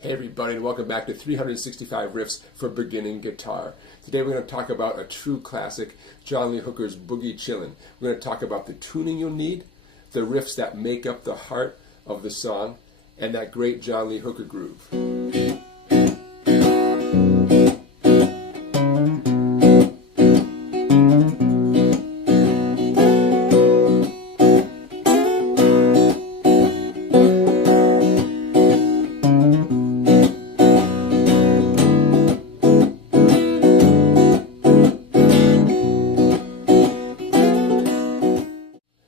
Hey everybody, and welcome back to 365 Riffs for Beginning Guitar. Today we're going to talk about a true classic, John Lee Hooker's Boogie Chillin'. We're going to talk about the tuning you'll need, the riffs that make up the heart of the song, and that great John Lee Hooker groove.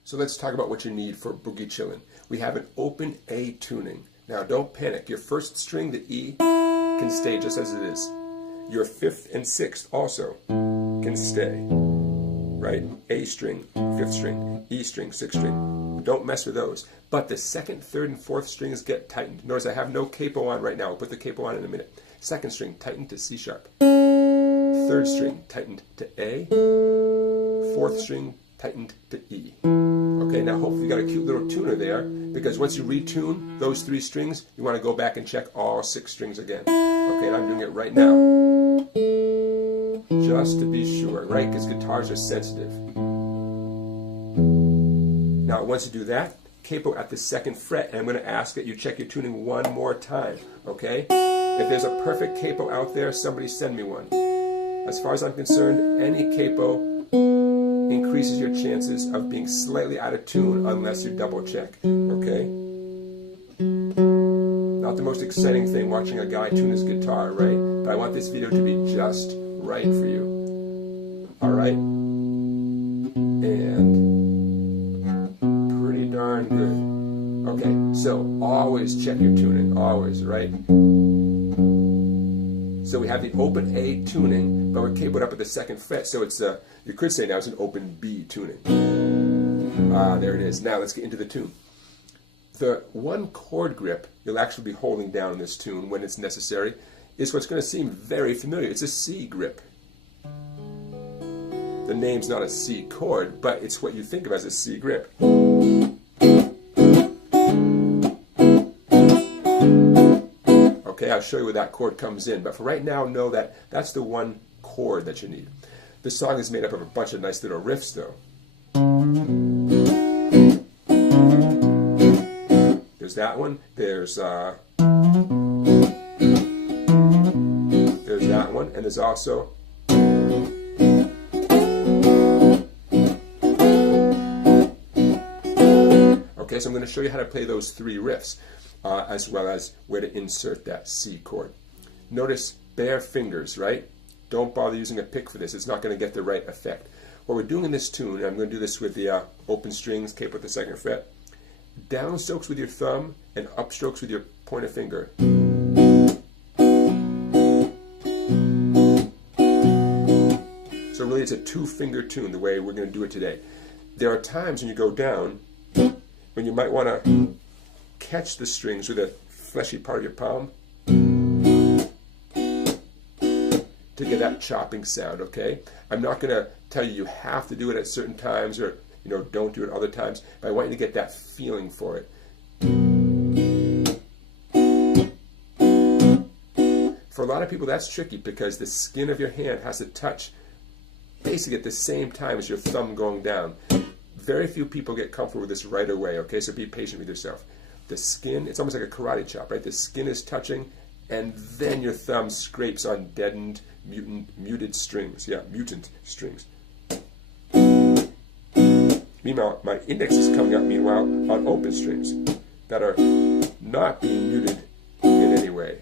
So let's talk about what you need for Boogie Chillin'. We have an open A tuning. Now don't panic. Your first string, the E, can stay just as it is. Your fifth and sixth also can stay. Right? A string, fifth string, E string, sixth string. Don't mess with those. But the second, third, and fourth strings get tightened. Notice I have no capo on right now. I'll put the capo on in a minute. Second string, tightened to C sharp. Third string, tightened to A. Fourth string, tightened to E. Okay, now hopefully you got a cute little tuner there, because once you retune those three strings, you want to go back and check all six strings again. Okay, and I'm doing it right now, just to be sure, right? Because guitars are sensitive. Now, once you do that, capo at the second fret, and I'm going to ask that you check your tuning one more time, okay? If there's a perfect capo out there, somebody send me one. As far as I'm concerned, any capo increases your chances of being slightly out of tune unless you double check, okay? Not the most exciting thing watching a guy tune his guitar, right? But I want this video to be just right for you. Alright? And pretty darn good. Okay, so always check your tuning, always, right? So we have the open A tuning, but we're capoed up at the second fret, so it's you could say now it's an open B tuning. There it is. Now let's get into the tune. The one chord grip you'll actually be holding down in this tune when it's necessary is what's going to seem very familiar. It's a C grip. The name's not a C chord, but it's what you think of as a C grip. Okay, I'll show you where that chord comes in, but for right now, know that that's the one chord that you need. The song is made up of a bunch of nice little riffs, though. There's that one. There's that one, and there's also okay. So I'm going to show you how to play those three riffs. As well as where to insert that C chord. Notice bare fingers, right? Don't bother using a pick for this. It's not going to get the right effect. What we're doing in this tune, and I'm going to do this with the open strings, capo at the second fret, down strokes with your thumb and up strokes with your pointer finger. So really it's a two-finger tune the way we're going to do it today. There are times when you go down when you might want to catch the strings with a fleshy part of your palm to get that chopping sound, okay? I'm not going to tell you have to do it at certain times or, don't do it other times, but I want you to get that feeling for it. For a lot of people, that's tricky because the skin of your hand has to touch basically at the same time as your thumb going down. Very few people get comfortable with this right away, okay? So be patient with yourself. The skin, it's almost like a karate chop, right? The skin is touching, and then your thumb scrapes on deadened, muted strings. Yeah, mutant strings. Meanwhile, my index is coming up, meanwhile, on open strings that are not being muted in any way.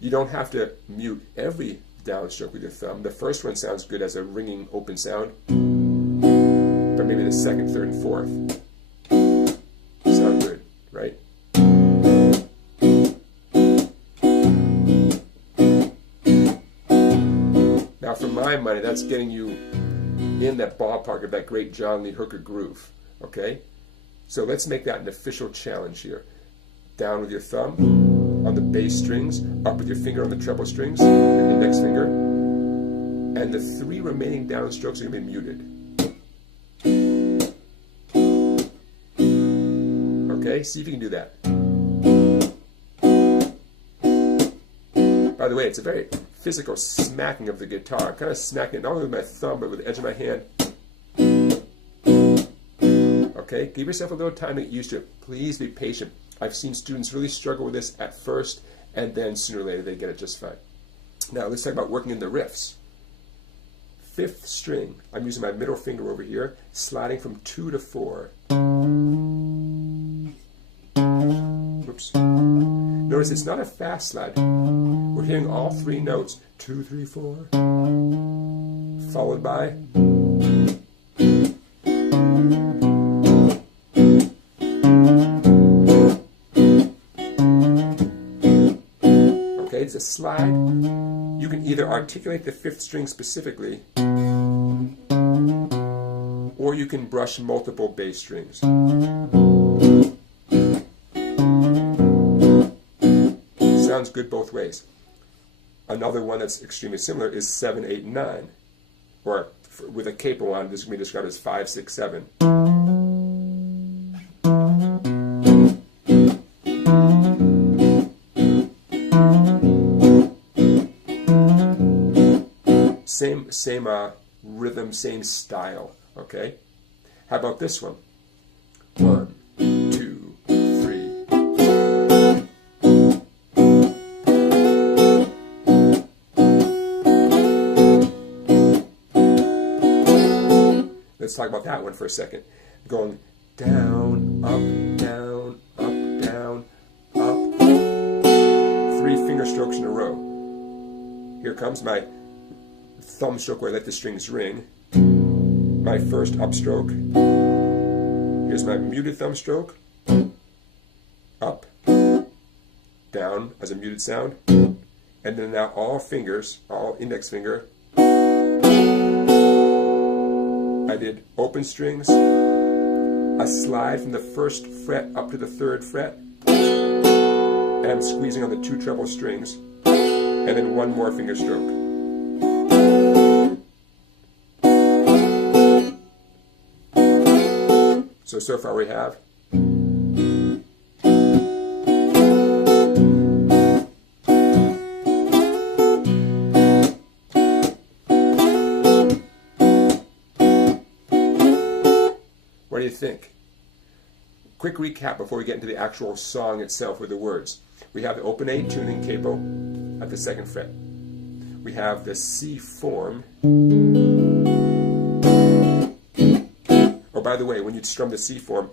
You don't have to mute every downstroke with your thumb. The first one sounds good as a ringing open sound, but maybe the second, third, and fourth sound good, right? Now, for my money, that's getting you in that ballpark of that great John Lee Hooker groove, okay? So let's make that an official challenge here. Down with your thumb on the bass strings, up with your finger on the treble strings, your index finger, and the three remaining downstrokes are going to be muted. Okay, see if you can do that. By the way, it's a very physical smacking of the guitar. I'm kind of smacking it not only with my thumb, but with the edge of my hand. Okay, give yourself a little time to get used to it. Please be patient. I've seen students really struggle with this at first, and then sooner or later they get it just fine. Now let's talk about working in the riffs. 5th string, I'm using my middle finger over here, sliding from 2 to 4. Whoops. Notice it's not a fast slide. We're hitting all 3 notes, 2, 3, 4, followed by it's a slide. You can either articulate the 5th string specifically, or you can brush multiple bass strings. Sounds good both ways. Another one that's extremely similar is 7, 8, 9, or with a capo on, this can be described as 5, 6, 7. Same rhythm, same style, okay? How about this one? 1, 2, 3. Let's talk about that one for a second. Going down, up, down, up, down, up. 3 finger strokes in a row. Here comes my thumb stroke where I let the strings ring. My first upstroke. Here's my muted thumb stroke. Up, down as a muted sound. And then now all fingers, all index finger. I did open strings, a slide from the 1st fret up to the 3rd fret, and I'm squeezing on the 2 treble strings, and then 1 more finger stroke. So far we have what do you think? Quick recap before we get into the actual song itself with the words. We have the open A tuning capo at the 2nd fret. We have the C form. By the way, when you strum the C form,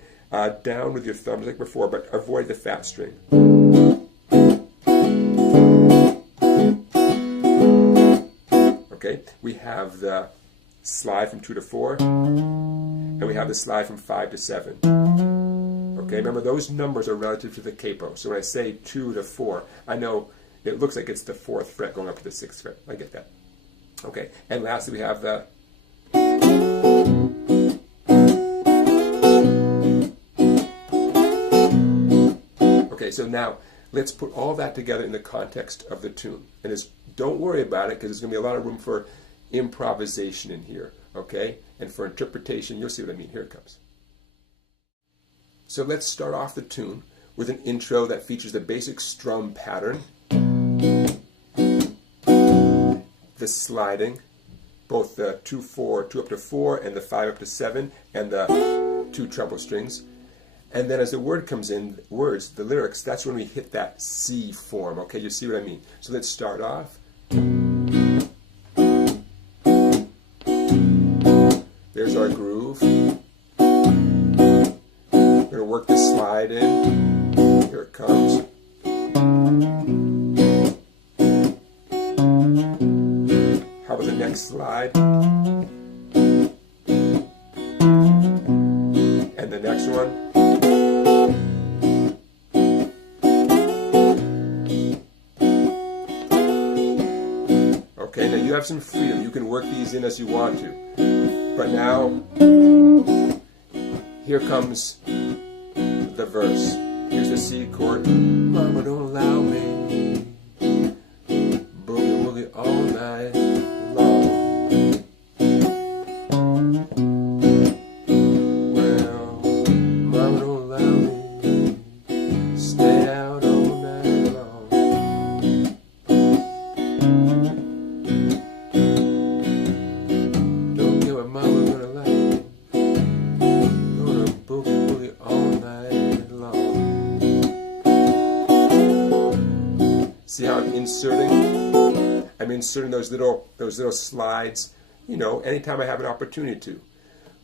down with your thumbs like before, but avoid the fat string. Okay, we have the slide from 2 to 4, and we have the slide from 5 to 7. Okay, remember those numbers are relative to the capo. So when I say 2 to 4, I know it looks like it's the 4th fret going up to the 6th fret. I get that. Okay, and lastly we have the so now let's put all that together in the context of the tune. And don't worry about it, because there's going to be a lot of room for improvisation in here, okay? And for interpretation, you'll see what I mean. Here it comes. So let's start off the tune with an intro that features the basic strum pattern, the sliding, both the 2 up to 4, and the 5 up to 7, and the 2 treble strings. And then as the word comes in, the lyrics, that's when we hit that C form, okay? You see what I mean? So let's start off. There's our groove. We're going to work the slide in. Here it comes. How about the next slide? And the next one. Okay, now you have some freedom. You can work these in as you want to. But now, here comes the verse. Here's the C chord. Mama, don't allow me. Boogie woogie all night long. Well, Mama, don't allow me. Stay out all night long. See how I'm inserting? I'm inserting those little slides, you know, anytime I have an opportunity to.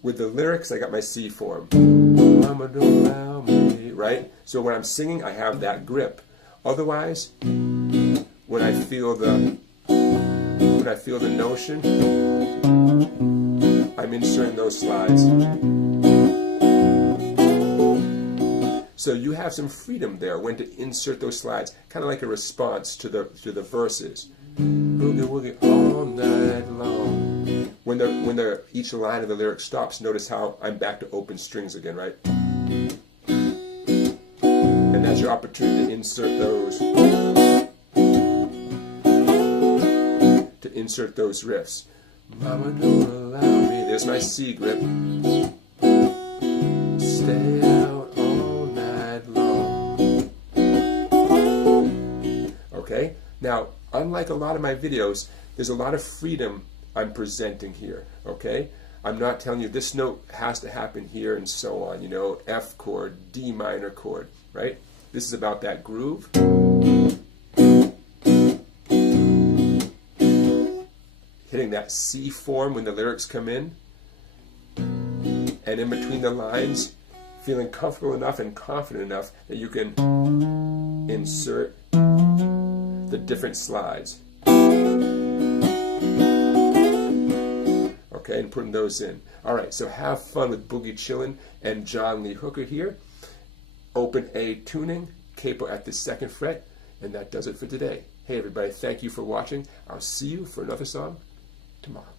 With the lyrics, I got my C form. Mama, don't allow me, right? So when I'm singing, I have that grip. Otherwise, when I feel the notion, I'm inserting those slides. So you have some freedom there when to insert those slides, kind of like a response to the verses. Boogie woogie all night long. When each line of the lyric stops, notice how I'm back to open strings again, right? And that's your opportunity to insert those riffs. Mama, don't allow me. There's my C grip. Stay out all night long. Okay? Now, unlike a lot of my videos, there's a lot of freedom I'm presenting here, okay? I'm not telling you this note has to happen here and so on, you know, F chord, D minor chord, right? This is about that groove. Hitting that C form when the lyrics come in. And in between the lines, feeling comfortable enough and confident enough that you can insert the different slides. Okay, and putting those in. All right, so have fun with Boogie Chillin' and John Lee Hooker here. Open A tuning, capo at the 2nd fret, and that does it for today. Hey everybody, thank you for watching. I'll see you for another song tomorrow.